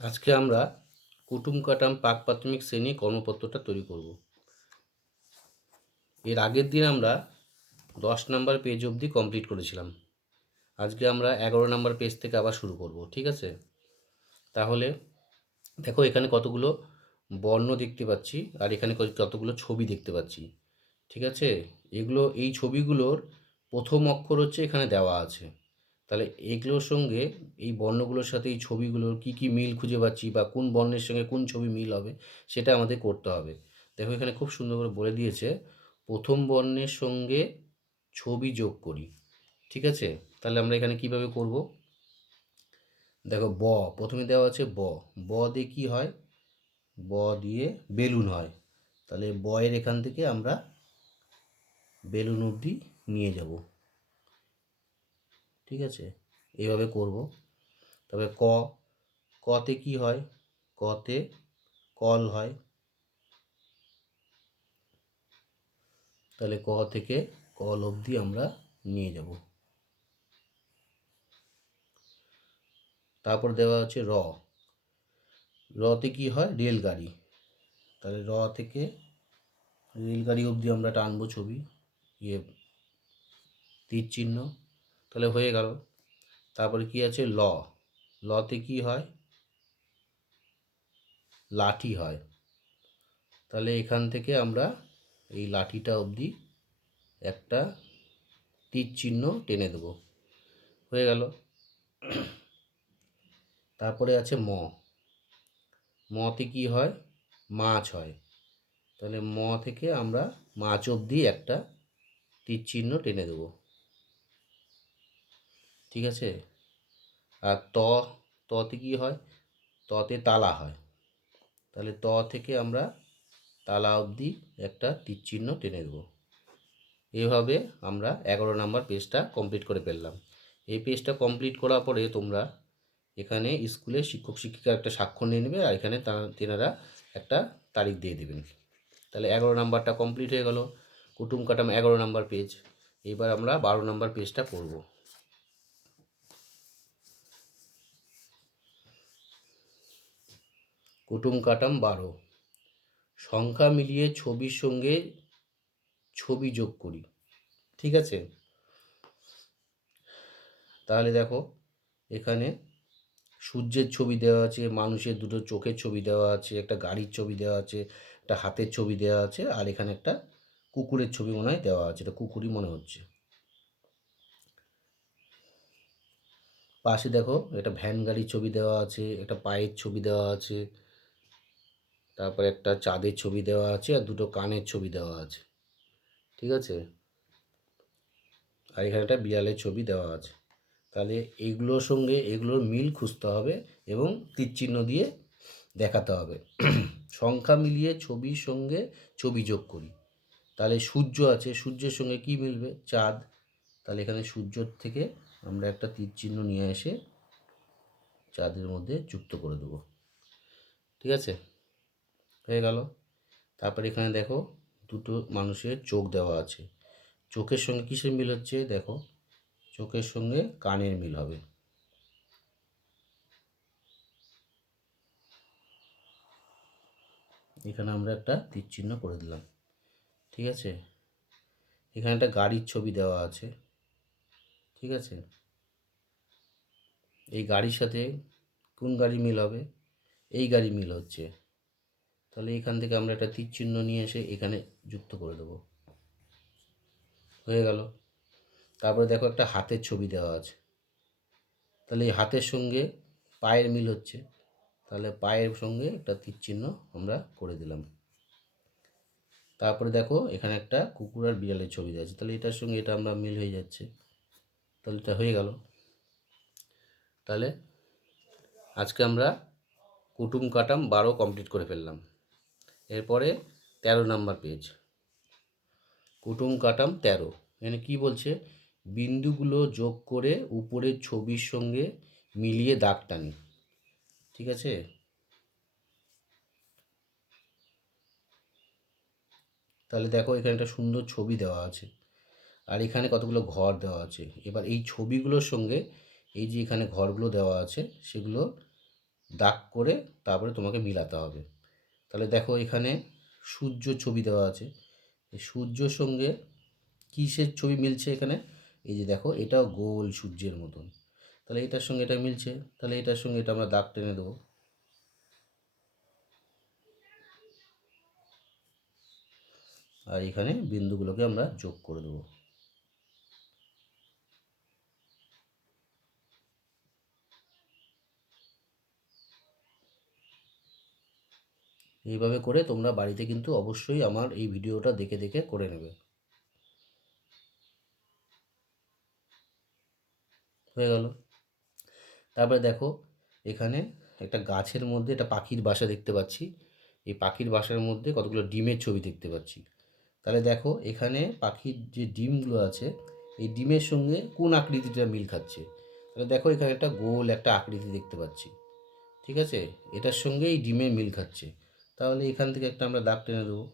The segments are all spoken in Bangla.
আজকে আমরা কুটুম কাটাম প্রাক প্রাথমিক শ্রেণি কর্মপত্রটা তৈরি করব। এর আগের দিন আমরা দশ নাম্বার পেজ অবধি কমপ্লিট করেছিলাম। আজকে আমরা এগারো নাম্বার পেজ থেকে আবার শুরু করব, ঠিক আছে? তাহলে দেখো, এখানে কতগুলো বর্ণ দেখতে পাচ্ছি আর এখানে কত- কতগুলো ছবি দেখতে পাচ্ছি, ঠিক আছে? এগুলো, এই ছবিগুলোর প্রথম অক্ষর হচ্ছে এখানে দেওয়া আছে। তাহলে এগুলোর সঙ্গে এই বর্ণগুলোর সাথে এই ছবিগুলোর কি কি মিল খুঁজে পাচ্ছি বা কোন বর্ণের সঙ্গে কোন ছবি মিল হবে সেটা আমাদের করতে হবে। দেখো এখানে খুব সুন্দর করে বলে দিয়েছে, প্রথম বর্ণের সঙ্গে ছবি যোগ করি। ঠিক আছে? তাহলে আমরা এখানে কীভাবে করব? দেখো, ব, প্রথমে দেওয়া আছে ব। ব দিয়ে কী হয়? ব দিয়ে বেলুন হয়। তাহলে বয়ের এখান থেকে আমরা বেলুন অবধি নিয়ে যাব। ঠিক আছে? এইভাবে করব। তবে ক, কতে কি হয়? কতে কল হয়। তাহলে ক থেকে কল অবধি আমরা নিয়ে যাব। তারপর দেওয়া আছে র। রতে কি হয়? রেলগাড়ি। তাহলে র থেকে রেলগাড়ি অবধি আমরা টানবো ছবি। ইয়ে তীর চিহ্ন। তাহলে হয়ে গেল। তারপরে কি আছে? ল। লতে কি হয়? লাঠি হয়। তাহলে এখান থেকে আমরা এই লাঠিটা অবধি একটা তীর চিহ্ন টেনে দেবো। হয়ে গেল। তারপরে আছে ম। মতে কি হয়? মাছ হয়। তাহলে ম থেকে আমরা মাছ অবধি একটা তীর চিহ্ন টেনে দেবো। ঠিক আছে? আর ত, ততে কি হয়? ততে তালা হয়। তাহলে ত থেকে আমরা তালা অবধি একটা তীর চিহ্ন টেনে দেবো। এভাবে আমরা এগারো নাম্বার পেজটা কমপ্লিট করে ফেললাম। এই পেজটা কমপ্লিট করার পরে তোমরা এখানে স্কুলে শিক্ষক শিক্ষিকা একটা স্বাক্ষর নিয়ে নেবে, আর এখানে তেনারা একটা তারিখ দিয়ে দেবেন। তাহলে এগারো নাম্বারটা কমপ্লিট হয়ে গেল। কুটুম কাটাম এগারো নাম্বার পেজ এবার আমরা বারো নাম্বার পেজটা করব কুটুম কাটাম বারো। সংখ্যা মিলিয়ে ছবির সঙ্গে ছবি যোগ করি, ঠিক আছে? তাহলে দেখো, এখানে সূর্যের ছবি দেওয়া আছে, মানুষের দুটো চোখের ছবি দেওয়া আছে, একটা গাড়ির ছবি দেওয়া আছে, একটা হাতের ছবি দেওয়া আছে, আর এখানে একটা কুকুরের ছবি মনে হয় দেওয়া আছে, এটা কুকুরই মনে হচ্ছে। পাশে দেখো, একটা ভ্যান গাড়ির ছবি দেওয়া আছে, একটা পায়ের ছবি দেওয়া আছে। তারপরে একটা চাঁদের ছবি দেওয়া আছে আর দুটো কানের ছবি দেওয়া আছে। ঠিক আছে? আর এখানে একটা বিড়ালের ছবি দেওয়া আছে। তাহলে এইগুলোর সঙ্গে এগুলোর মিল খুঁজতে হবে এবং তীরচিহ্ন দিয়ে দেখাতে হবে। সংখ্যা মিলিয়ে ছবির সঙ্গে ছবি যোগ করি। তাহলে সূর্য আছে, সূর্যের সঙ্গে কি মিলবে? চাঁদ। তাহলে এখানে সূর্যর থেকে আমরা একটা তীরচিহ্ন নিয়ে এসে চাঁদের মধ্যে যুক্ত করে দেবো। ঠিক আছে? হয়ে গেল। তারপরে এখানে দেখো দুটো মানুষের চোখ দেওয়া আছে। চোখের সঙ্গে কিসের মিল হচ্ছে? দেখো, চোখের সঙ্গে কানের মিল হবে। এখানে আমরা একটা তীর চিহ্ন করে দিলাম। ঠিক আছে? এখানে একটা গাড়ির ছবি দেওয়া আছে। ঠিক আছে? এই গাড়ির সাথে কোন গাড়ি মিল হবে? এই গাড়ি মিল হচ্ছে। তাহলে এখান থেকে আমরা একটা তীর চিহ্ন নিয়ে এসে এখানে যুক্ত করে দেবো। হয়ে গেল। তারপরে দেখো একটা হাতের ছবি দেওয়া আছে। তাহলে এই হাতের সঙ্গে পায়ের মিল হচ্ছে। তাহলে পায়ের সঙ্গে একটা তীর চিহ্ন আমরা করে দিলাম। তারপরে দেখো এখানে একটা কুকুর আর বিড়ালের ছবি দেওয়া আছে। তাহলে এটার সঙ্গে এটা আমরা মিল হয়ে যাচ্ছে। তাহলে এটা হয়ে গেল। তাহলে আজকে আমরা কুটুম কাটাম বারো কমপ্লিট করে ফেললাম। এরপরে তেরো নাম্বার পেজ। কুটুম কাটাম তেরো। এখানে কি বলছে? বিন্দুগুলো যোগ করে উপরের ছবির সঙ্গে মিলিয়ে দাগ টানি। ঠিক আছে? তাহলে দেখো এখানে একটা সুন্দর ছবি দেওয়া আছে। আর এখানে কতগুলো ঘর দেওয়া আছে। এবার এই ছবিগুলোর সঙ্গে এই যে এখানে ঘরগুলো দেওয়া আছে, সেগুলো দাগ করে তারপরে তোমাকে মিলাতে হবে। তাহলে দেখো এখানে সূর্য ছবি দেওয়া আছে। এই সূর্যর সঙ্গে কিসের ছবি মিলছে এখানে? এই যে দেখো, এটাও গোল সূর্যের মতন। তাহলে এটার সঙ্গে এটা মিলছে, তাহলে এটার সঙ্গে এটা আমরা দাগ টেনে দেবো। আর এখানে বিন্দুগুলোকে আমরা যোগ করে দেবো। এইভাবে করে তোমরা বাড়িতে কিন্তু অবশ্যই আমার এই ভিডিওটা দেখে দেখে করে নেবে। হয়ে গেল। তারপরে দেখো, এখানে একটা গাছের মধ্যে একটা পাখির বাসা দেখতে পাচ্ছি। এই পাখির বাসার মধ্যে কতগুলো ডিমের ছবি দেখতে পাচ্ছি। তাহলে দেখো, এখানে পাখির যে ডিমগুলো আছে, এই ডিমের সঙ্গে কোন আকৃতিটা মিল খাচ্ছে? তাহলে দেখো, এখানে একটা গোল একটা আকৃতি দেখতে পাচ্ছি। ঠিক আছে? এটার সঙ্গে এই ডিমের মিল খাচ্ছে। তাহলে এখান থেকে একটা আমরা দাগ টেনে দেবো।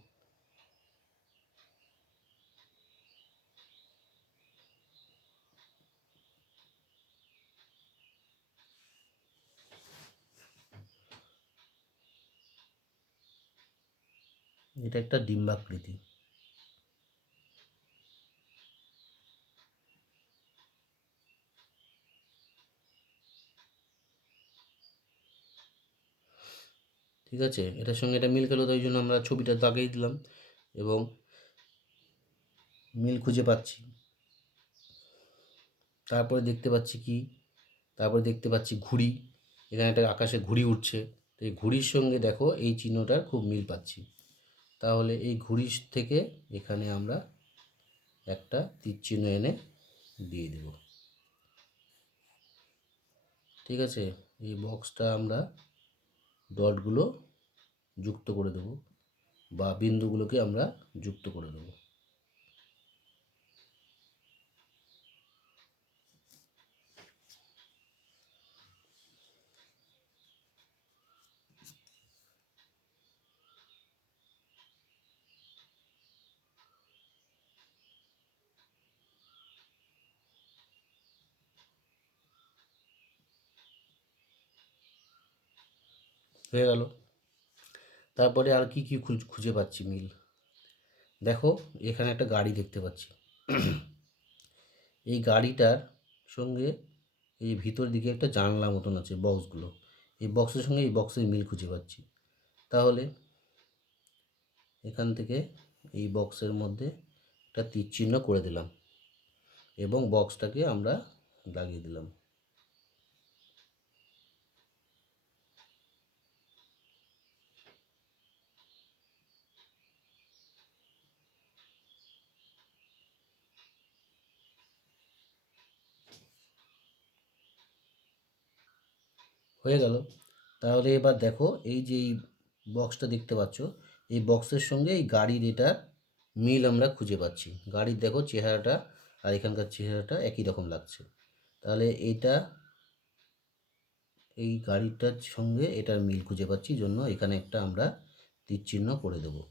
এটা একটা ডিম্বাকৃতি। ঠিক আছে? এটার সঙ্গে এটা মিল খেলো তাই জন্য আমরা ছবিটা দাগিয়ে দিলাম এবং মিল খুঁজে পাচ্ছি। তারপরে দেখতে পাচ্ছি কি? তারপরে দেখতে পাচ্ছি ঘুড়ি। এখানে একটা আকাশে ঘুড়ি উঠছে তো এই ঘুড়ির সঙ্গে দেখো, এই চিহ্নটার খুব মিল পাচ্ছি। তাহলে এই ঘুড়ির থেকে এখানে আমরা একটা তীর চিহ্ন এনে দিয়ে দেব। ঠিক আছে? এই বক্সটা আমরা ডটগুলো যুক্ত করে দেব বা বিন্দুগুলোকে আমরা যুক্ত করে দেব। হয়ে গেল। তারপরে আর কি কি খুঁজ- পাচ্ছি মিল? দেখো, এখানে একটা গাড়ি দেখতে পাচ্ছি। এই গাড়িটার সঙ্গে এই ভিতর দিকে একটা জানলা মতন আছে বক্সগুলো এই বক্সের সঙ্গে এই বক্সের মিল খুঁজে পাচ্ছি। তাহলে এখান থেকে এই বক্সের মধ্যে একটা তীর চিহ্ন করে দিলাম এবং বক্সটাকে আমরা লাগিয়ে দিলাম। হয়ে গেল। তাহলে এবার দেখো এই যে এই বক্সটা দেখতে পাচ্ছ, এই বক্সের সঙ্গে এই গাড়ির এটার মিল আমরা খুঁজে পাচ্ছি। গাড়ির দেখো চেহারাটা আর এখানকার চেহারাটা একই রকম লাগছে। তাহলে এটা, এই গাড়িটার সঙ্গে এটার মিল খুঁজে পাচ্ছি, জন্য এখানে একটা আমরা তীর চিহ্ন করে দেবো।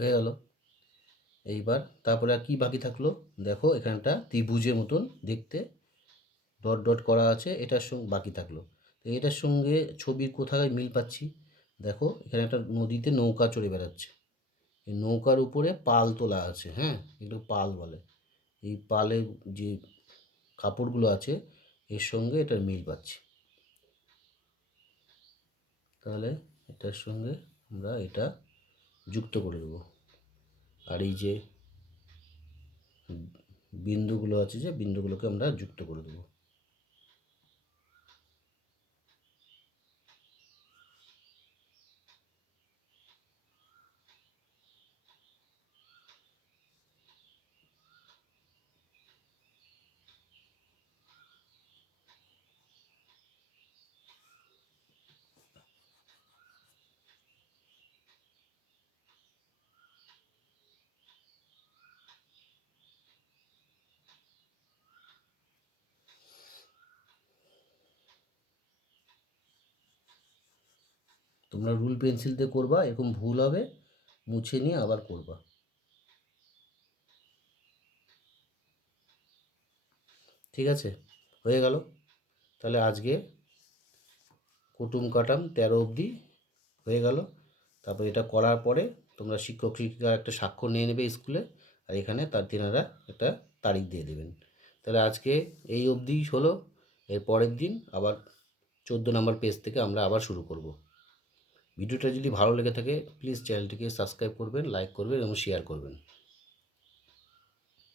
হয়ে গেল। এইবার তারপরে আর কি বাকি থাকল? দেখো, এখানটা ত্রিভুজের মতন দেখতে। ডট ডট করা আছে, এটার সঙ্গে বাকি থাকল। তো এটার সঙ্গে ছবির কোথায় মিল পাচ্ছি? দেখো, এখানে একটা নদীতে নৌকা চড়ে বেড়াচ্ছে। এই নৌকার উপরে পাল তোলা আছে হ্যাঁ? এগুলো পাল বলে। এই পালের যে কাপড়গুলো আছে, এর সঙ্গে এটার মিল পাচ্ছি। তাহলে এটার সঙ্গে আমরা এটা যুক্ত করে দেবো আর এই যে বিন্দুগুলো আছে যে বিন্দুগুলোকে আমরা যুক্ত করে দেবো। তোমরা রুল পেন্সিল দিয়ে করবা, এরকম ভুল হবে, মুছে নিয়ে আবার করবা। ঠিক আছে? হয়ে গেল। তাহলে আজকে কুটুম কাটাম তেরো অবধি হয়ে গেল। তারপর এটা করার পরে তোমরা শিক্ষক শিক্ষিকার একটা স্বাক্ষর নিয়ে নেবে স্কুলে, আর এখানে তার তিনারা একটা তারিখ দিয়ে দেবেন। তাহলে আজকে এই অবধি হলো, এর পরের দিন আবার চোদ্দ নম্বর পেজ থেকে আমরা আবার শুরু করব। ভিডিওটা যদি ভালো লেগে থাকে প্লিজ চ্যানেলটিকে সাবস্ক্রাইব করবেন লাইক করবেন এবং শেয়ার করবেন।